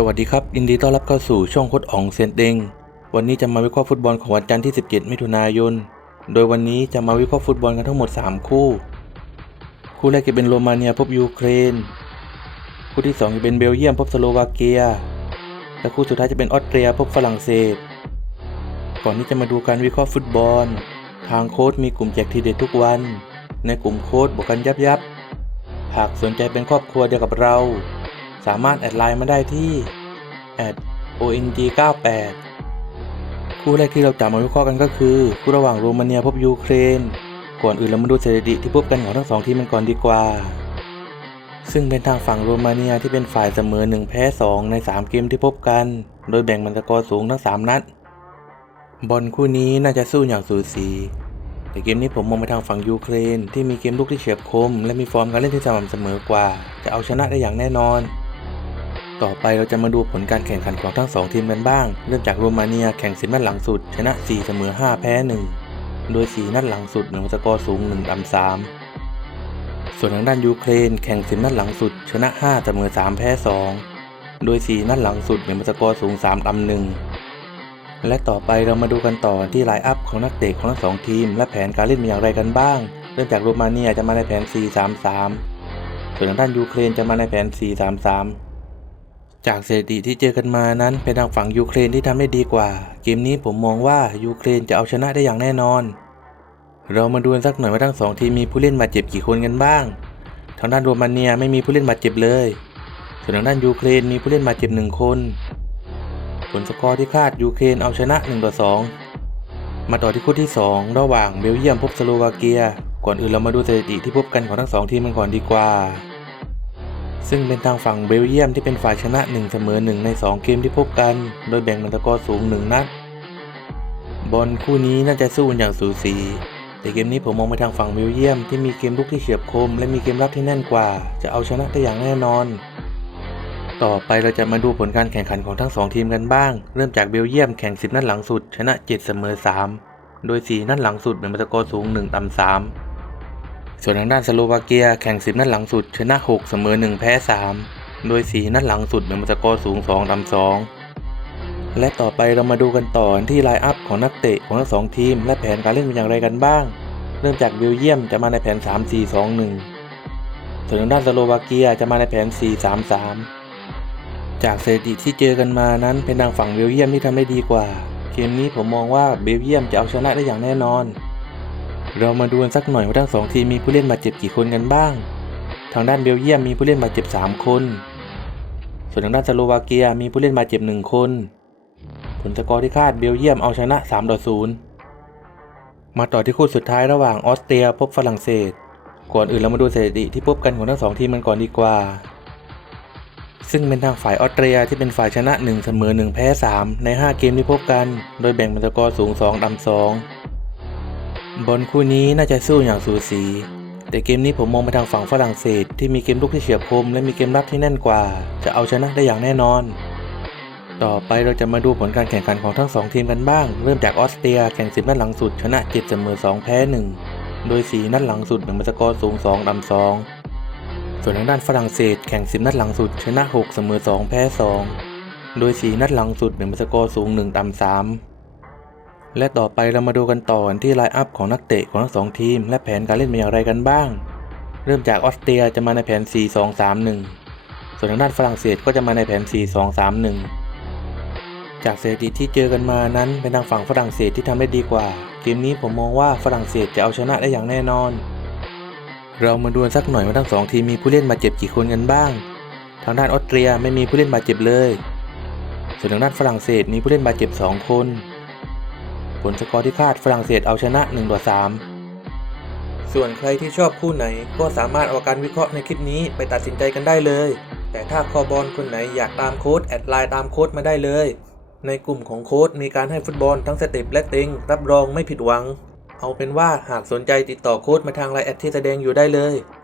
สวัสดีครับยินดีต้อนรับเข้าสู่ช่องโคดอ่องเซนเดงวันนี้จะมาวิเคราะห์ฟุตบอลของวันจันทร์ที่ 17 มิถุนายน โดยวันนี้จะมาวิเคราะห์ฟุตบอลกันทั้งหมด 3 คู่ คู่แรกจะเป็นโรมาเนียพบยูเครน คู่ที่2จะเป็นเบลเยียมพบสโลวาเกีย และคู่สุดท้ายจะเป็นออสเตรียพบฝรั่งเศส ก่อนที่จะมาดูการวิเคราะห์ฟุตบอล ทางโค้ดมีกลุ่มแจกทีเด็ดทุกวัน ในกลุ่มโค้ดบวกกันยับยับหากสนใจเป็นครอบครัวเดียวกับเรา สามารถแอดไลน์มาได้ที่ @ong98 คู่แรกที่เราจะมาวิเคราะห์กันก็คือ คู่ระหว่างโรมาเนียพบยูเครน ก่อนอื่นเรามาดูสถิติที่พบกันของทั้งสองทีมกันก่อนดีกว่า ซึ่งเป็นทางฝั่งโรมาเนียที่เป็นฝ่ายเสมอ 1 แพ้ 2 ใน 3 เกมที่พบกัน โดยแบ่งมันสกอร์สูงทั้ง 3 นัด บอลคู่นี้น่าจะสู้อย่างสูสีแต่เกมนี้ผมมองไปทางฝั่งยูเครน ที่มีเกมลุกที่เฉียบคม และมีฟอร์มการเล่นที่สม่ำเสมอกว่า จะเอาชนะได้อย่างแน่นอน ต่อไปเราจะมาดูผลการแข่งขันของทั้ง 2 ทีมกันบ้าง เริ่มจากโรมาเนียแข่ง10นัดหลังสุด ชนะ 4 เสมอ 5 แพ้ 1 โดย 4 นัดหลังสุดหนึ่งสกอร์สูง1ดำ3 ส่วนทางด้านยูเครนแข่ง10นัดหลังสุด ชนะ 5 เสมอ 3 แพ้ 2 โดย 4 นัดหลังสุดหนึ่งสกอร์สูง3ดำ1 และต่อไปเรามาดูกันต่อที่ไลน์อัพของนักเตะของทั้งสองทีม และแผนการเล่นเป็นอย่างไรกันบ้าง เริ่มจากโรมาเนียจะมาในแผน 4-3-3 ส่วนทางด้านยูเครนจะมาในแผน 4-3-3 จากสถิติที่เจอกันมานั้นเป็นทางฝั่งยูเครนที่ทำได้ดีกว่า เกมนี้ผมมองว่ายูเครนจะเอาชนะได้อย่างแน่นอน เรามาดูนสักหน่อยว่าทั้งสองทีมมีผู้เล่นบาดเจ็บกี่คนกันบ้าง ทางด้านโรมาเนียไม่มีผู้เล่นบาดเจ็บเลย ส่วนทางด้านยูเครนมีผู้เล่นบาดเจ็บหนึ่งคน ผลสกอร์ที่คาดยูเครนเอาชนะ1ต่อ2มาต่อที่คู่ที่ 2 ระหว่างเบลเยียมพบสโลวาเกีย ก่อนอื่นเรามาดูสถิติที่พบกันของทั้งสองทีมกันก่อนดีกว่า ซึ่งเป็นทางฝั่งเบลเยียมที่เป็นฝ่ายชนะ 1 เสมอ 1 ใน 2 เกมที่พบกัน โดยแบ่งมันสกอร์สูง 1 นัด บอลคู่นี้น่าจะสู้อย่างสูสี แต่เกมนี้ผมมองไปทางฝั่งเบลเยียมที่มีเกมลุกที่เฉียบคม และมีเกมรับที่แน่นกว่า จะเอาชนะได้อย่างแน่นอน ต่อไปเราจะมาดูผลการแข่งขันของทั้ง 2 ทีมกันบ้าง เริ่มจากเบลเยียมแข่ง 10 นัดหลังสุด ชนะ 7 เสมอ 3 โดย 4 นัดหลังสุดเป็นสกอร์สูง 1 ต่ำ 3 ส่วนทางด้านสโลวาเกียแข่ง 10 นัดหลังสุด ชนะ 6 เสมอ 1 แพ้ 3 โดย 4 นัดหลังสุดเป็นสกอร์สูง2ต่ำ2และต่อไปเรามาดูกันต่อที่ไลน์อัพของนักเตะของทั้งสองทีม และแผนการเล่นเป็นอย่างไรกันบ้าง เริ่มจากเบลเยียมจะมาในแผน 3-4-2-1 ส่วนทางด้านสโลวาเกียจะมาในแผน 4-3-3 จากสถิติที่เจอกันมานั้นเป็นทางฝั่งเบลเยียมที่ทำได้ดีกว่า เกมนี้ผมมองว่าเบลเยียมจะเอาชนะได้อย่างแน่นอน เรามาดูกันสักหน่อยว่าทั้งสองทีมมีผู้เล่นบาดเจ็บกี่คนกันบ้าง ทางด้านเบลเยียมมีผู้เล่นบาดเจ็บ 3 คน ส่วนทางด้านสโลวาเกียมีผู้เล่นบาดเจ็บ 1 คน ผลสกอร์ที่คาดเบลเยียมเอาชนะ3ต่อ0มาต่อที่คู่สุดท้ายระหว่างออสเตรียพบฝรั่งเศส ก่อนอื่นเรามาดูสถิติที่พบกันของทั้งสองทีมกันก่อนดีกว่า ซึ่งเป็นทางฝ่ายออสเตรียที่เป็นฝ่ายชนะ 1 เสมอ 1 แพ้ 3 ใน 5 เกมที่พบกัน โดยแบ่งเป็นสกอร์สูง2ดำ2 บอลคู่นี้น่าจะสู้อย่างสูสี แต่เกมนี้ผมมองไปทางฝั่งฝรั่งเศส ที่มีเกมลุกที่เฉียบคมและมีเกมรับที่แน่นกว่า จะเอาชนะได้อย่างแน่นอน ต่อไปเราจะมาดูผลการแข่งขันของทั้ง 2 ทีมกันบ้าง เริ่มจากออสเตรียแข่ง10นัดหลังสุดชนะ7เสมอ2แพ้ 1 โดย 4 นัดหลังสุดแบ่งเป็นสกอร์สูง 2ดำ2 ส่วนทางด้านฝรั่งเศสแข่ง 10 นัดหลังสุดชนะ 6 เสมอ 2 แพ้ 2 โดย 4 นัดหลังสุดแบ่งเป็นสกอร์สูง1ต่ำ3 และต่อไปเรามาดูกันต่อที่ไลน์อัพของนักเตะของทั้งสองทีม และแผนการเล่นเป็นอย่างไรกันบ้าง เริ่มจากออสเตรียจะมาในแผน 4-2-3-1 ส่วนทางด้านฝรั่งเศสก็จะมาในแผน 4-2-3-1 จากสถิติที่เจอกันมานั้นเป็นทางฝั่งฝรั่งเศสที่ทำได้ดีกว่า เกมนี้ผมมองว่าฝรั่งเศสจะเอาชนะได้อย่างแน่นอน เรามาดูกันสักหน่อยว่าทั้งสองทีมมีผู้เล่นบาดเจ็บกี่คนกันบ้าง ทางด้านออสเตรียไม่มีผู้เล่นบาดเจ็บเลย ส่วนทางด้านฝรั่งเศสมีผู้เล่นบาดเจ็บ 2 คน ผลสกอร์ที่คาดฝรั่งเศสเอาชนะ1ต่อ3ส่วนใครที่ชอบคู่ไหนก็สามารถเอาการวิเคราะห์ในคลิปนี้ไปตัดสินใจกันได้เลย แต่ถ้าคอบอลคนไหนอยากตามโค้ดแอดไลน์ตามโค้ดมาได้เลย ในกลุ่มของโค้ดมีการให้ฟุตบอลทั้งสเต็ปและต็งรับรองไม่ผิดหวัง เอาเป็นว่าหากสนใจติดต่อโค้ดมาทางไลน์แอดที่แสดงอยู่ได้เลย